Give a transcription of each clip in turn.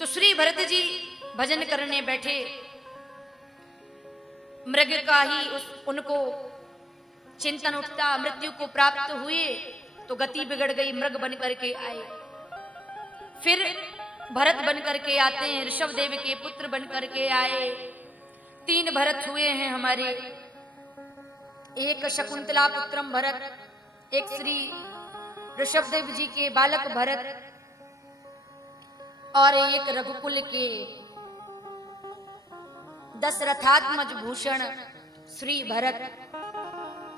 तो श्री भरत जी भजन करने बैठे, मृग का ही उनको चिंतन उठता, मृत्यु को प्राप्त हुए तो गति बिगड़ गई, मृग बन करके आए। फिर भरत बन करके आते हैं, ऋषभ देव के पुत्र बन करके आए। 3 भरत हुए हैं हमारे, एक शकुंतला पुत्रम भरत, एक श्री ऋषभ देव जी के बालक भरत, और एक रघुकुल के दशरथात्मज भूषण श्री भरत,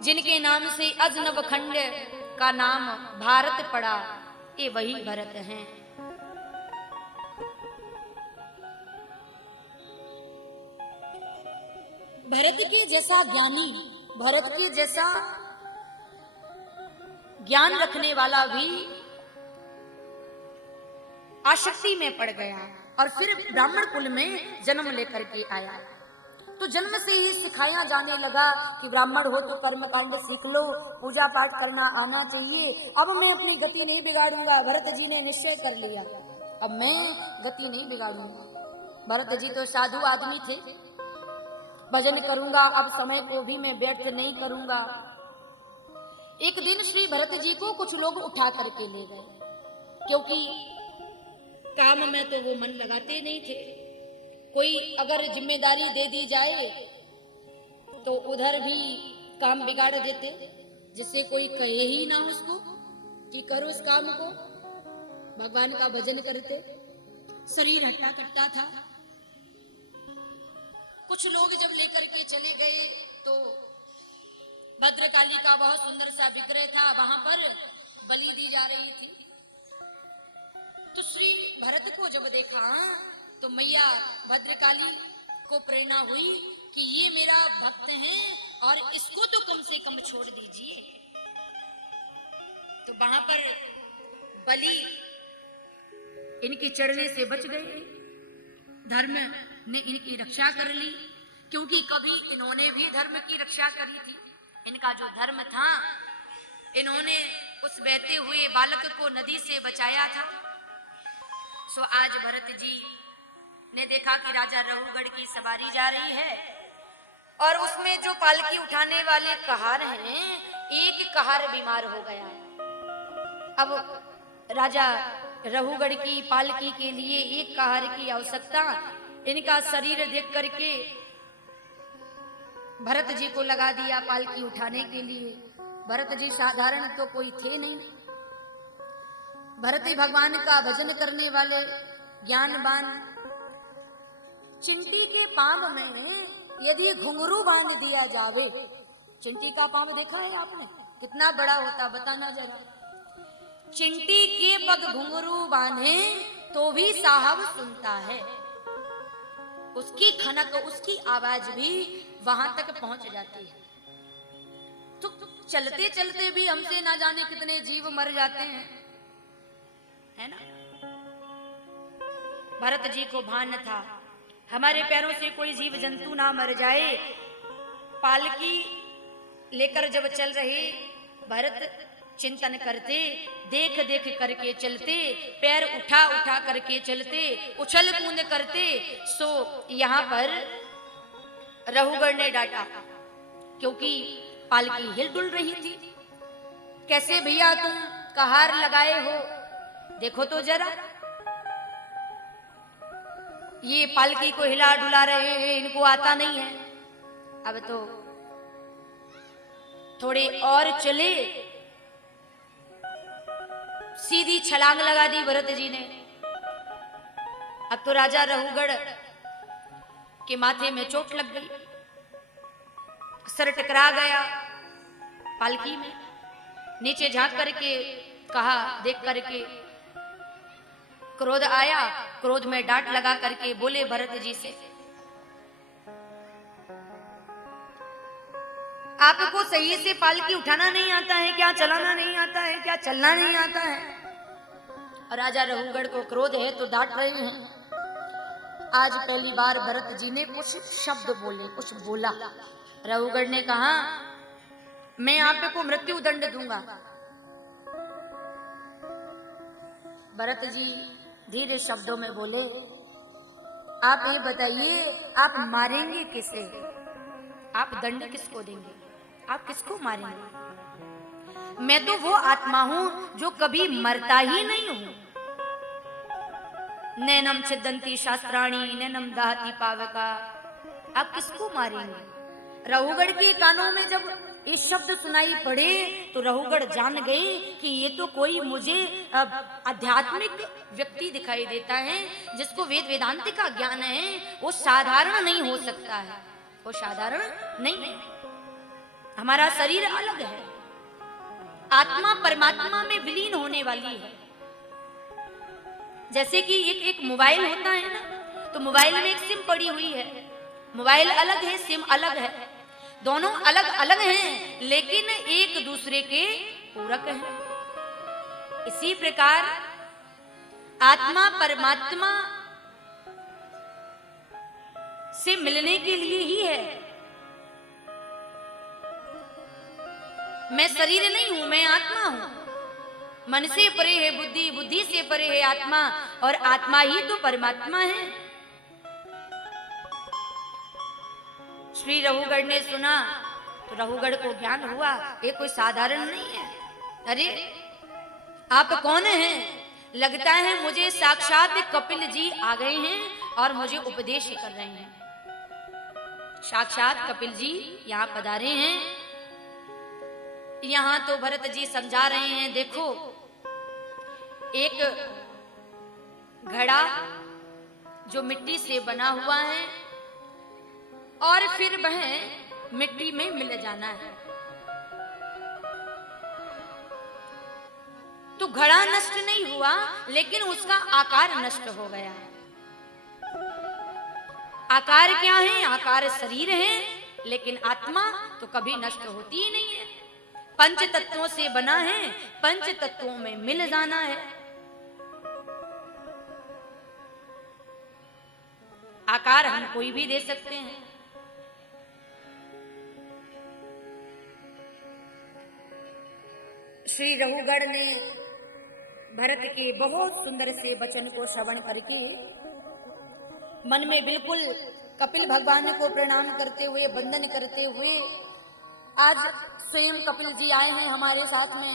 जिनके नाम से अजनब खंड का नाम भारत पड़ा, ये वही भरत हैं। भरत के जैसा ज्ञानी, भरत के जैसा ज्ञान रखने वाला भी आसक्ति में पड़ गया और फिर ब्राह्मण कुल में जन्म लेकर के आया। तो जन्म से ही सिखाया जाने लगा कि ब्राह्मण हो तो कर्म कांड सीख लो, पूजा पाठ करना आना चाहिए। अब मैं अपनी गति नहीं बिगाड़ूंगा, भरत जी ने निश्चय कर लिया, अब मैं गति नहीं बिगाड़ूंगा। भरत जी तो साधु आदमी थे, भजन करूंगा, अब समय को भी मैं व्यर्थ नहीं करूंगा। एक दिन श्री भरत जी को कुछ लोग उठा करके ले गए, क्योंकि काम में तो वो मन लगाते नहीं थे। कोई अगर जिम्मेदारी दे दी जाए तो उधर भी काम बिगाड़ देते, जिससे कोई कहे ही ना उसको कि करो इस काम को, भगवान का भजन करते। शरीर हट्टा कट्टा था। कुछ लोग जब लेकर के चले गए तो भद्रकाली का बहुत सुंदर सा विग्रह था, वहां पर बलि दी जा रही थी। तो श्री भरत को जब देखा तो मैया भद्रकाली को प्रेरणा हुई कि ये मेरा भक्त है और इसको तो कम से कम छोड़ दीजिए। तो वहां पर बलि इनके चढ़ने से बच गए, धर्म ने इनकी रक्षा कर ली, क्योंकि कभी इन्होंने भी धर्म की रक्षा करी थी। इनका जो धर्म था, इन्होंने उस बहते हुए बालक को नदी से बचाया था। सो आज भरत जी ने देखा कि राजा रघुगढ़ की सवारी जा रही है और उसमें जो पालकी उठाने वाले कहार हैं, एक कहार बीमार हो गया। अब राजा रघुगढ़ की पालकी के लिए एक कहार की आवश्यकता, इनका शरीर देख करके भरत जी को लगा दिया पालकी उठाने के लिए। भरत जी साधारण तो कोई थे नहीं, भरत भगवान का भजन करने वाले ज्ञानवान। चिंटी के पांव में यदि घुंघरू बांध दिया जावे, चिंटी का पांव देखा है आपने, कितना बड़ा होता बताना जरा। चिंटी के पग घुंघरू बांधे तो भी साहब सुनता है, उसकी खनक, उसकी आवाज भी वहां तक पहुंच जाती है। तो चलते चलते भी हमसे ना जाने कितने जीव मर जाते हैं, है ना। भरत जी को भान था हमारे पैरों से कोई जीव जंतु ना मर जाए। पालकी लेकर जब चल रहे भरत चिंतन करते, देख देख करके चलते, पैर उठा उठा करके चलते, उछल कूद करते। सो यहाँ पर रघुगढ़ ने डांटा, क्योंकि पालकी हिल डुल रही थी। कैसे भैया तुम कहार लगाए हो, देखो तो जरा, ये पालकी को हिला डुला रहे हैं, इनको आता नहीं है। अब तो थोड़े और चले, सीधी छलांग लगा दी भरत जी ने। अब तो राजा रघुगढ़ के माथे में चोट लग गई, सर टकरा गया पालकी में। नीचे झांक करके कहा, देख करके क्रोध आया, क्रोध में डांट लगा करके बोले भरत जी से, आपको सही से पालकी उठाना नहीं आता है क्या, चलाना नहीं आता है क्या, चलना नहीं आता है। राजा रघुगढ़ को क्रोध है तो डांट रहे हैं। आज पहली बार भरत जी ने कुछ शब्द बोले, कुछ बोला। रघुगढ़ ने कहा, मैं आपको मृत्यु दंड दूंगा। भरत जी धीरे शब्दों में बोले, आप ये बताइए, आप मारेंगे किसे? आप दंड किसको देंगे? आप किसको मारेंगे? मैं तो वो आत्मा हूं जो कभी मरता ही नहीं हूं। नैनम छिदंती शास्त्राणी नैनम दहती पावका। आप किसको मारेंगे? रहुगढ़ के कानों में जब ये शब्द सुनाई पड़े तो रहुगढ़ जान गए कि ये तो कोई मुझे आध्यात्मिक व्यक्ति दिखाई देता है, जिसको वेद वेदांत का ज्ञान है। वो साधारण नहीं हो सकता है, वो साधारण नहीं है। हमारा शरीर अलग है, आत्मा परमात्मा में विलीन होने वाली है। जैसे कि एक मोबाइल होता है ना, तो मोबाइल में एक सिम पड़ी हुई है। मोबाइल अलग है, सिम अलग है, दोनों अलग अलग हैं, लेकिन एक दूसरे के पूरक हैं। इसी प्रकार आत्मा परमात्मा से मिलने के लिए ही है। मैं शरीर नहीं हूं, मैं आत्मा हूं। मन से परे है बुद्धि, बुद्धि से परे है आत्मा, और आत्मा ही तो परमात्मा है। श्री रहुगढ़ ने सुना तो रहुगढ़ को ज्ञान हुआ ये कोई साधारण नहीं है। अरे आप कौन हैं? लगता है मुझे साक्षात कपिल जी आ गए हैं और मुझे उपदेश कर रहे हैं। साक्षात कपिल जी यहाँ पधारे हैं। यहाँ तो भरत जी समझा रहे हैं, देखो एक घड़ा जो मिट्टी से बना हुआ है और फिर वह मिट्टी में मिल जाना है, तो घड़ा नष्ट नहीं हुआ, लेकिन उसका आकार नष्ट हो गया। आकार क्या है? आकार शरीर है, लेकिन आत्मा तो कभी नष्ट होती ही नहीं है। पंच तत्वों से बना है, पंच तत्वों में मिल जाना है। आकार हम कोई भी दे सकते हैं। श्री रहुगढ़ ने भरत के बहुत सुंदर से वचन को श्रवण करके मन में बिल्कुल कपिल भगवान को प्रणाम करते हुए, वंदन करते हुए, आज स्वयं कपिल जी आए हैं हमारे साथ में,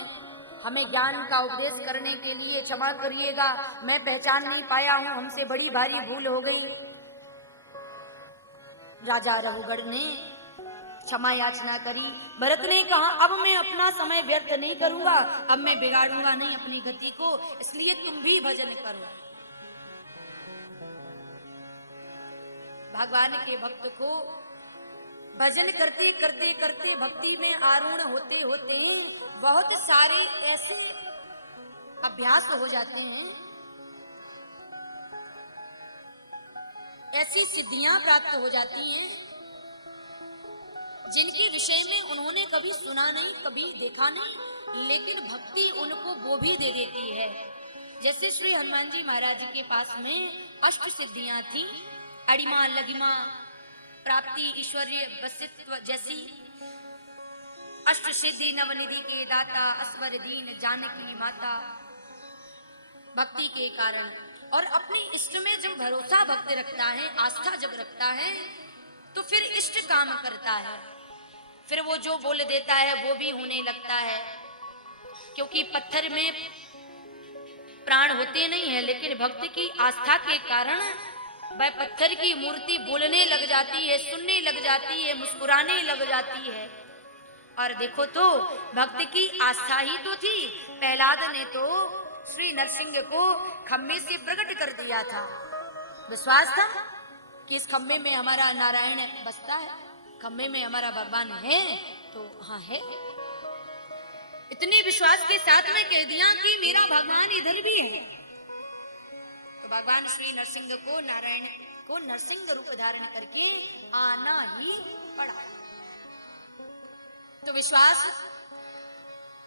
हमें ज्ञान का उपदेश करने के लिए। क्षमा करिएगा, मैं पहचान नहीं पाया हूं, हमसे बड़ी भारी भूल हो गई। राजा रहुगढ़ ने क्षमा याचना करी। भरत ने कहा, अब मैं अपना समय व्यर्थ नहीं करूंगा, अब मैं बिगाड़ूंगा नहीं अपनी गति को, इसलिए तुम भी भजन करो। भगवान के भक्त को भजन करते करते करते भक्ति में आरूढ़ होते होते ही बहुत सारे ऐसे अभ्यास हो जाते हैं, ऐसी सिद्धियां प्राप्त हो जाती हैं जिनके विषय में उन्होंने कभी सुना नहीं, कभी देखा नहीं, लेकिन भक्ति उनको वो भी दे देती है। जैसे श्री हनुमान जी महाराज के पास में अष्ट सिद्धियां थी, अड़िमा लगिमा प्राप्ति ईश्वरीय वसित्व जैसी। अष्ट सिद्धि नवनिधि के दाता, अस्वर दीन जानकी माता। भक्ति के कारण और अपने इष्ट में जब भरोसा भक्त रखता है, आस्था जब रखता है, तो फिर इष्ट काम करता है। फिर वो जो बोल देता है वो भी होने लगता है, क्योंकि पत्थर में प्राण होते नहीं है, लेकिन भक्त की आस्था के कारण वह पत्थर की मूर्ति बोलने लग जाती है, सुनने लग जाती है, मुस्कुराने लग जाती है। और देखो तो भक्त की आस्था ही तो थी। प्रहलाद ने तो श्री नरसिंह को खम्भे से प्रकट कर दिया था। विश्वास था कि इस खम्भे में हमारा नारायण बसता है, खम्भे में हमारा भगवान है, तो हाँ है। इतने विश्वास के साथ में कह दिया कि मेरा भगवान इधर भी है। तो भगवान श्री नरसिंह को, नारायण को नरसिंह रूप धारण करके आना ही पड़ा। तो विश्वास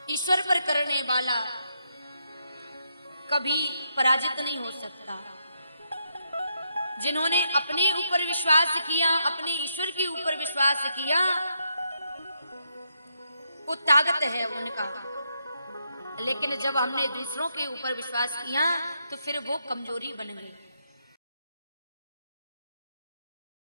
ईश्वर पर करने वाला कभी पराजित नहीं हो सकता। जिन्होंने अपने ऊपर विश्वास किया, अपने ईश्वर के ऊपर विश्वास किया, वो ताकत है उनका। लेकिन जब हमने दूसरों के ऊपर विश्वास किया तो फिर वो कमजोरी बन गई।